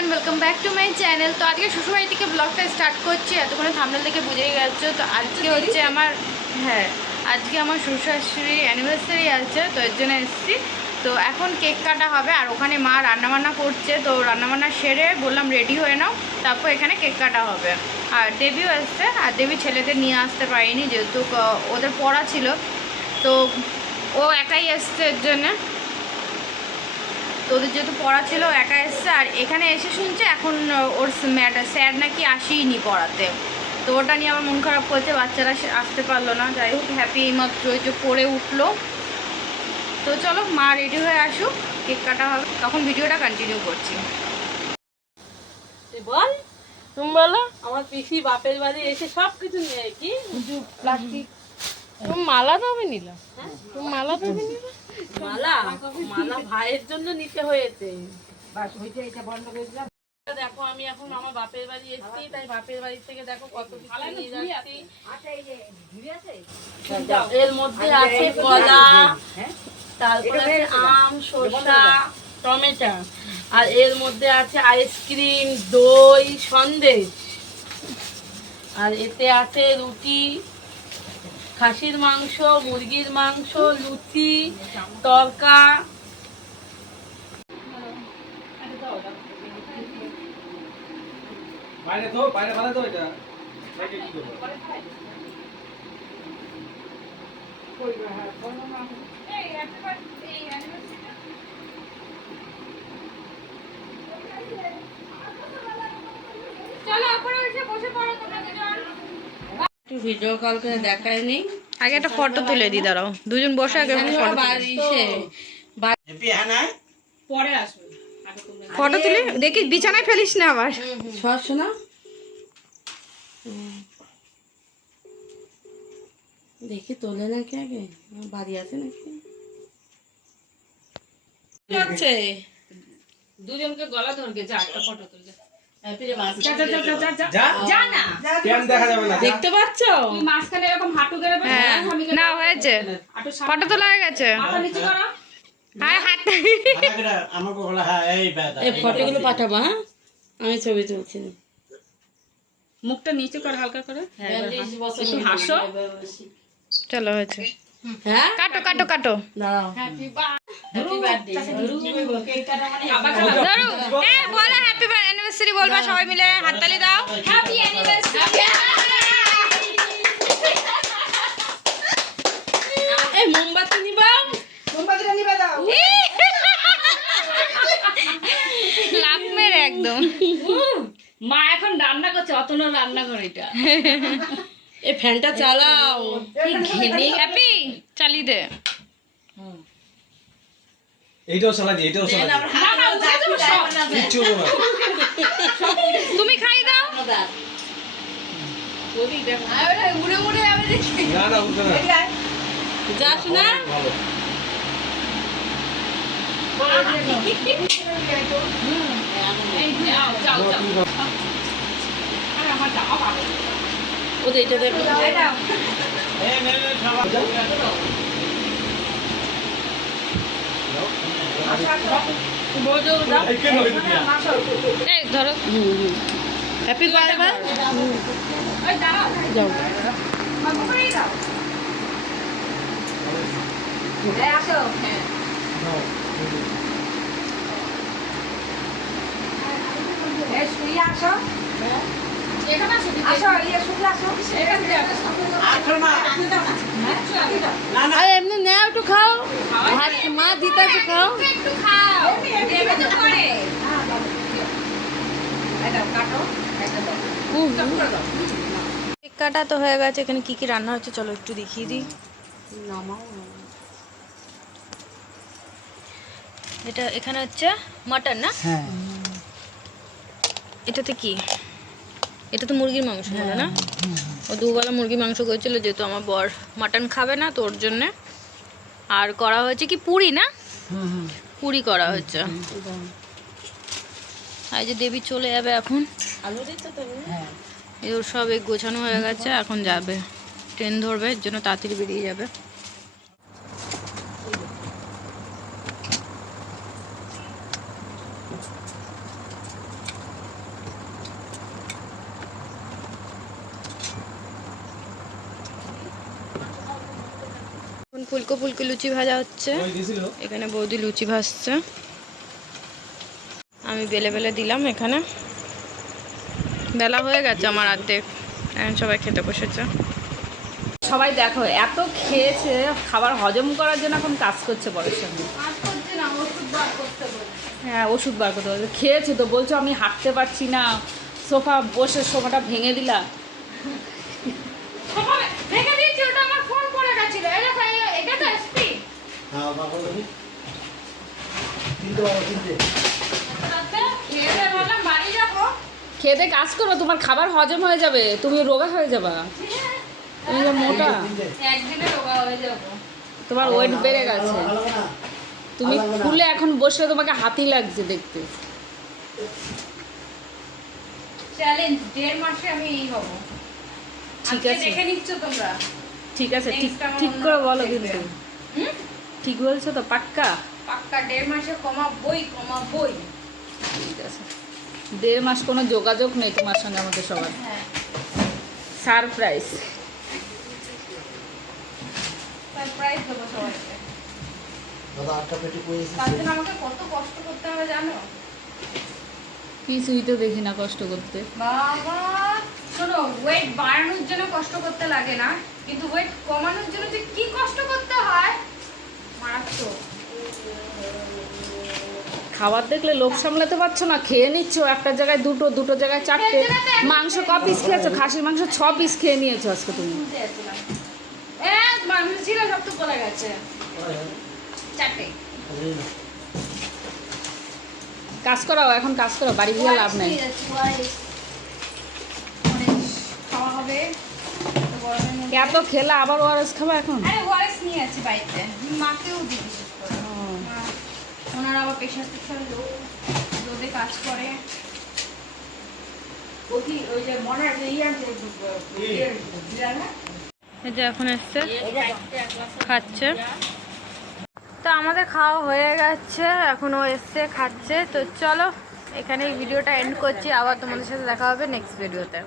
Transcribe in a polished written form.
Everyone, welcome back to my channel. তো আজকে শ্বশুরবাড়ি থেকে ব্লগটা স্টার্ট করছি। এতক্ষণে থাম্বনেল থেকে বুঝেই গেছো। তো আজকে হচ্ছে আজকে আমার শ্বশুর শাশুড়ির অ্যানিভার্সারি আছে, তো এর জন্য এসেছি। তো এখন কেক কাটা হবে, আর ওখানে মা রান্নাবান্না করছে। তো রান্নাবান্না সেরে বললাম রেডি হয়ে নাও, তারপর এখানে কেক কাটা হবে। আর দেবীও এসছে, আর দেবী ছেলেদের নিয়ে আসতে পারিনি যেহেতু ওদের পড়া ছিল। তো ও একাই এসছে এর জন্যে। তো ওদের যেহেতু পড়া ছিল একা এসছে, আর এখানে এসে শুনছে এখন ওর স্যার নাকি আসেইনি পড়াতে। তো ওটা নিয়ে আমার মন খারাপ করছে, বাচ্চারা আসতে পারলো না। যাই হোক, হ্যাপি এইমাত্র যে পড়ে উঠলো। তো চলো মা রেডি হয়ে আসুক, কেক কাটা হবে, তখন ভিডিওটা কন্টিনিউ করছি। বল, তুমি বলো। আমার পিসি বাপের বাড়ি এসে সব কিছু নিয়ে কি প্লাস্টিক। তুমি মালা তবে নিলা? তুমি মালা তবে নিলা? মালা মালা ভাইয়ের জন্য নিতে হয়েছে। বাস হইছে, এটা বন্ধ করে দিলাম। দেখো আমি এখন আমার বাপের বাড়ি এসেছি, তাই বাপের বাড়ি থেকে দেখো কত কিছু নিয়ে যাচ্ছি। এর মধ্যে আছে কলা, তারপরে আছে আম, শসা, টমেটো, আর এর মধ্যে আছে আইসক্রিম, দই, সন্দেশ, আর এতে আছে রুটি, খাসির মাংস, মুরগির মাংস, লুচি, তরকা। বাইরে তো বাইরে বানাতে তো এটা নাকি কি করব কই হ্যাঁ কোন না এই একটা এই অ্যানিভার্সারিটা চলো উপরে এসে বসে পড়ো তোমরা দুজন। একটু ভিডিও কল করে দেখায় নি, আগে একটা ফটো তুলে দিই, দাঁড়াও দুজন বসে আগে ফটো বাড়ি এসে হ্যাপি হানাই পরে আসবে। ফটো তুলে দেখি, বিছানায় ফেলিস না আবার। শোনা দেখি তোলে নাকি, আগে বাড়ি আছে নাকি। হচ্ছে দুজনকে গলা ধরকে যা একটা ফটো তুলবে। দেখতে পাচ্ছ মাঝখানে এরকম হাঁটু ধরে না হয়েছে, ফটো তোলা হয়ে গেছে। এই ফটোগুলো পাঠাবো। হ্যাঁ, আমি ছবি তুলছি। মুখটা নিচে কর হালকা করে, একটু হাসো। চলো হয়েছে, হ্যাঁ কাটো কাটো কাটো। দাঁড়াও। হ্যাপি বার্থডে ধরু, বলো হ্যাপি অ্যানিভার্সারি বলবা সবাই মিলে, হাততালি দাও। Happy anniversary. এই মোমবাতি নিবা, মোমবাতিটা নিবা দাও। লাভ মেরে একদম। মা এখন রান্না করছে, অতনো রান্না করে এটা। এই ফ্যানটা চালাও, কি ঘেমে। হ্যাপি চালিয়ে দে। এইটাও চালা দি, এটাও চালা দি। কিচ্ছু না, তুমি খাই দাও। ওদিক দেখো, উড়ে উড়ে যাবে দেখি। না না উঠবে না, যাস না। ভালো ওদের এটা দেখো। এই ধরো, হ্যাপি বার্থডে। যাও এমনি নেও, একটু খাও, ভাত মা দিতে আছে, খাও। কেক কাটা তো হয়ে গেছে। এখানে কি কি রান্না হচ্ছে চলো একটু দেখিয়ে দিই। এটা এখানে হচ্ছে মাটন না? হ্যাঁ, এটাতে কি? এটা তো মুরগির মাংস হলো না? ও দুবেলা মুরগির মাংস করেছিল, যেহেতু আমার বর মাটন খাবে না তো ওর জন্যে। আর করা হয়েছে কি পুরি না? পুরি করা হচ্ছে। আর যে দেবী চলে যাবে এখন, এর সব গোছানো হয়ে গেছে, এখন যাবে, ট্রেন ধরবে, এর জন্য তাড়াতাড়ি বেরিয়ে যাবে। ফুলকো ফুলকো লুচি ভাজা হচ্ছে। এখানে বৌদি লুচি ভাজছে, আমি বেলে বেলে দিলাম। এখানে বেলা হয়ে গেছে আমার অর্ধেক, এখন সবাই খেতে বসেছে। সবাই দেখো এত খেয়েছে, খাবার হজম করার জন্য এখন কাজ করছে বড়ের সঙ্গে। হ্যাঁ, ওষুধ বার করতে হবে। খেয়েছে তো, বলছো আমি হাঁটতে পারছি না, সোফা বসে সোফাটা ভেঙে দিলা। ভেঙে দিয়েছি, ওটা আমার ফোন পড়ে গেছিল। এটা তো এসপি। হ্যাঁ বাবা বলি কিনতে পারো কিনতে খেয়ে বললাম বাড়ি যাবো। খেতে কাজ করো, তোমার খাবার হজম হয়ে যাবে, তুমি রোগা হয়ে যাবা। তুমি যে মোটা, একদিনে রোগা হয়ে যাবো। তোমার ওয়েট বেড়ে গেছে। তুমি ফুলে এখন বসলে তোমাকে হাতি লাগছে দেখতে। চ্যালেঞ্জ 1.5 মাসে আমি এই হব। ঠিক আছে, দেখে নিচ্ছ তোমরা। ঠিক আছে, ঠিক Next আমার ঠিক অন্য করে বলো দেখবে। কিন্তু। হুম? ঠিক বলছো তো? পাক্কা? পাক্কা 1.5 মাসে কমাবই। ঠিক আছে, 1.5 মাস কোনো যোগাযোগ নেই তোমার সঙ্গে আমাদের সবার। হ্যাঁ, সারপ্রাইজ। সারপ্রাইজ দেবো সবাইকে। দাদা আটটা পেটি কই তার এসেছে জন্য আমাকে কত কষ্ট করতে হবে জানো? কিছুই তো দেখি না কষ্ট করতে। বাবা শোনো, ওয়েট বাড়ানোর জন্য কষ্ট করতে লাগে না, কিন্তু ওয়েট কমানোর জন্য যে কি কষ্ট করতে হয় মারাত্মক। খাবার দেখলে লোভ সামলাতে পারছো না, খেয়ে নিচ্ছ একটা জায়গায় দুটো, দুটো জায়গায় চারটে। মাংস ক পিস খেয়েছো? খাসির মাংস 6 পিস খেয়ে নিয়েছো আজকে তুমি। মানুষ ছিল সব তো পড়ে গেছে। 4টে। কাজ করাও, এখন কাজ করো, বাড়ি গিয়ে লাভ নাই। অনেক খাওয়া হবে তো গরমের মধ্যে। এত খেলা আবার ওআরএস খাবো এখন? আরে ওয়ারেস নিয়ে আছি বাড়িতে, মাকেও দিই বিশেষ করে। ও, ওনারা আবার প্রেশার লো, রোদে কাজ করে। এই যে এখন এসছে খাচ্ছে। তো আমাদের খাওয়া হয়ে গেছে, এখন ও এসছে খাচ্ছে। তো চলো এখানে ভিডিওটা এন্ড করছি, আবার তোমাদের সাথে দেখা হবে নেক্সট ভিডিওতে।